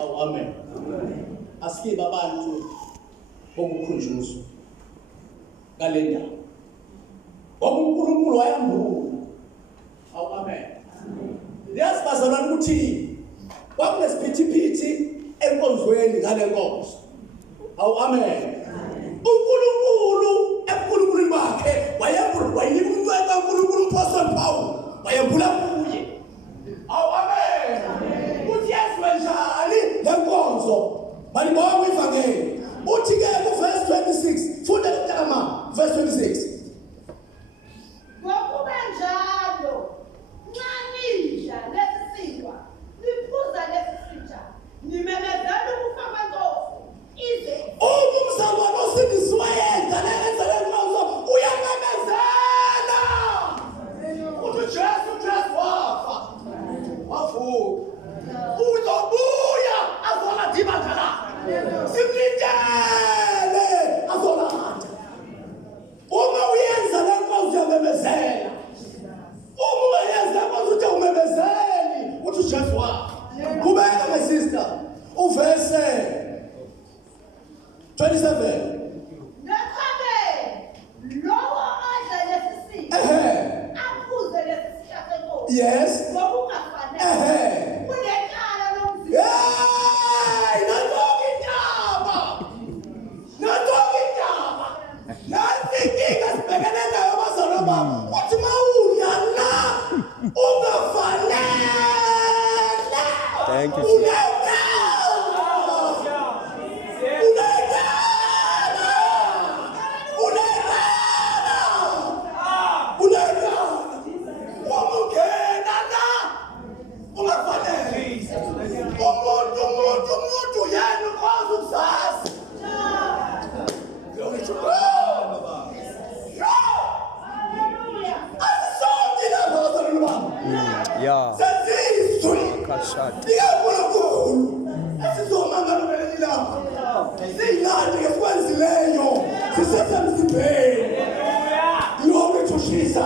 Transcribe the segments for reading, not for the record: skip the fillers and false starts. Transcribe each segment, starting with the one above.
Awu amen. Asikibe abantu bokukhunjuzwa ngale ndawo. uNkulunkulu wayambula. Awu amen. Yazi bazalwane ukuthi kwakunesiphithiphithi enkonzweni ngale nkonzo. Awu amen. uNkulunkulu eNkulunkulweni bakhe wayinika umuntu kaNkulunkulu uPaul Paul wayembula kuye. Awu amen. Uthi yezwe njani lenkonzo manje bawa ivangeli uthi ke ku verse 26 funda kuThama verse 26 ngokuba njalo nxa nidla lesisikwa niphuza lesisitsha nimemezela ukufa kwenkosi ize umzalwane osindisiwe yedwa lenza lenkonzo uyamemezela uthi Jesu wafa wavuka uzobuya azoladiba njalo simlindele azolanda uma uyenza lenkonzo uyamemezela uma uyenza lenkonzo uthi umemezeli uthi Jesu wafa kubeka my sister uverse 27 lowo adla lesisitsha aphuze lesisitsha senkosi yes ngokungafanele kunecala lomzimba nansikinga sibhekene nayo abazalwane bami uthi mawudla la ungafanele. Thank you. umuntu yena ukwazi ukuzazi. Glory to God. Asisonke lapha bazalwane bami. Yeah. Senzizwe. Kashati. Ngiyakulunkulu. Asizomangala ubeleni lapha. Siyilande ngesikwenzileyo. Sisesemzimbeni. Glory to Jesus.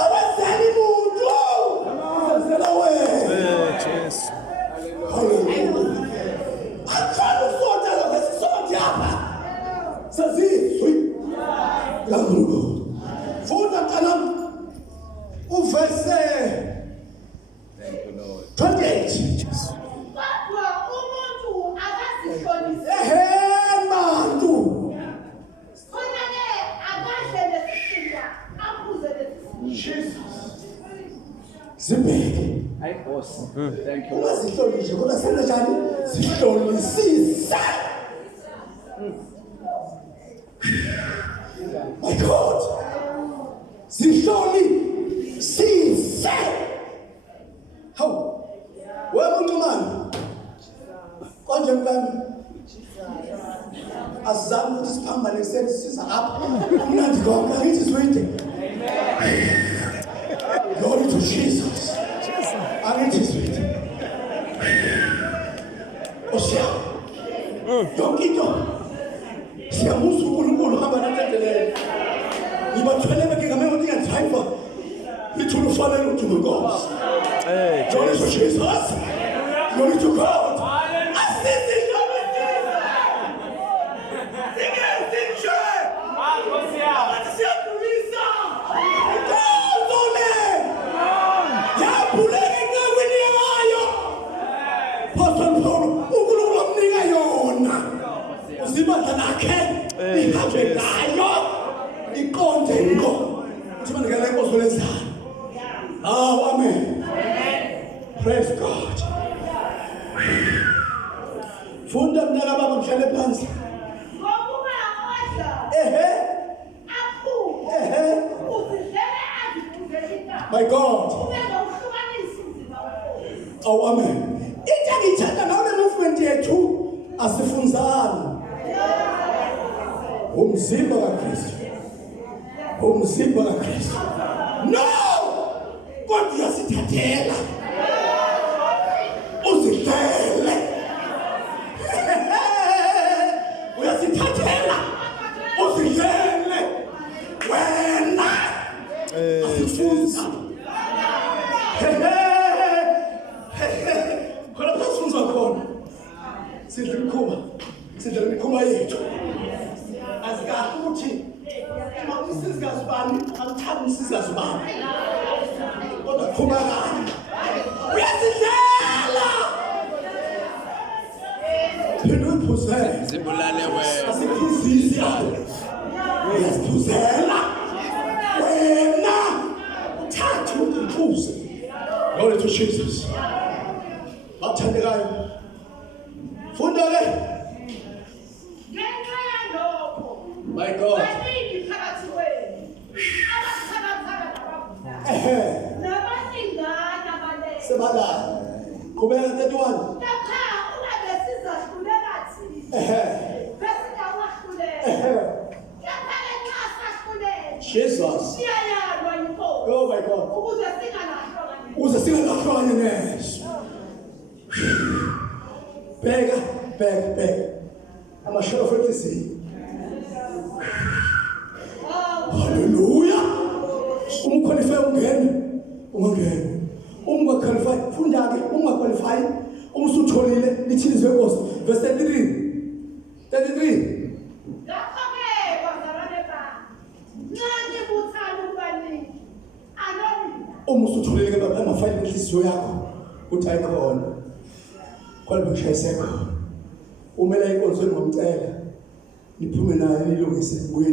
Awenzeli muntu. Wenzela wena. Jesus. Hallelujah. Akhala usonta lapha sisonke apha. Sazizwe. Ngiyakulunkulu. Funda mntanami. Uverse 28. kodwa umuntu akazihlonise Mantu. khona-ke akadle lesisitsha aphuze lesisitsha Zibheke. Hayi boss. Thank you. Ungazihlolishe kodwa senza njani? Zihlolisise. My God. Zihlolisise. Hawu. Wewe uNcumane. Konje mkami. Azama ukuthi siphambane kuseni siza apha. Umnandi konke akithi siwide. Amen. Glory to Jesus. Akithi siwide. Osha. Yonke into. Siyamusa uNkulunkulu hamba natendelele. Ngibathwele bekingame ukuthi ngiyadrayiva. Ngithula ufanele ukuthi ngokhosi. Hey, Glory to Jesus. Glory to God. Uzibandla lakhe ihambe ngayo iqonde ngo uthi mandikela inkosi lenzana. Oh, amen. Praise God. Funda mntaka baba mhlale phansi. ngokuba odla Ehe. aphuze uzidlele aziphuze intaba My God. ube ngawuhlukanisa umzimba wenkosi Oh, amen. Into engiyithanda ngayo le movement yethu asifunzani. Umzimba kaKristu. Umzimba kaKristu. No! Kodwa uyasithathela. Uzidlele. Uyasithathela. Uzidlele. Wena. Asifunza. Khona phasifunza khona. sidla imikhuba yethu asikahle ukuthi uma usizikazi bani angithandi usizikazi bani kodwa khuma kahle uyazidlela phela uphuzela Zibulale wena. asiphuzisi uyaziphuzela wena uthathe uphuze glory to Jesus bathandekayo funda ke ngenxa yalokho my God baningi phakathi kwenu abathakathaka nabaningana balele sebalala qhubeka 31 lapha ungabe sizahlulela thina besingawahlulela lapha nxa sahlulela Jesus siyayalwa yinkosi oh my God ukuze singalahlwa uze singalahlwa neso bheka amashelo fetisi haleluya umqualify ungena ungaqualify funda ke ungaqualify umsutholile lithilizwe inkosi verse 33 lapha-ke bazalwane bami nxa nibuthana ukubaningi anonina umsutholile ke baba angafayile inhliziyo yakho uthi ayikhona kwalbe kushayisekho umela inkonzo ngomcela niphume nayo nilungise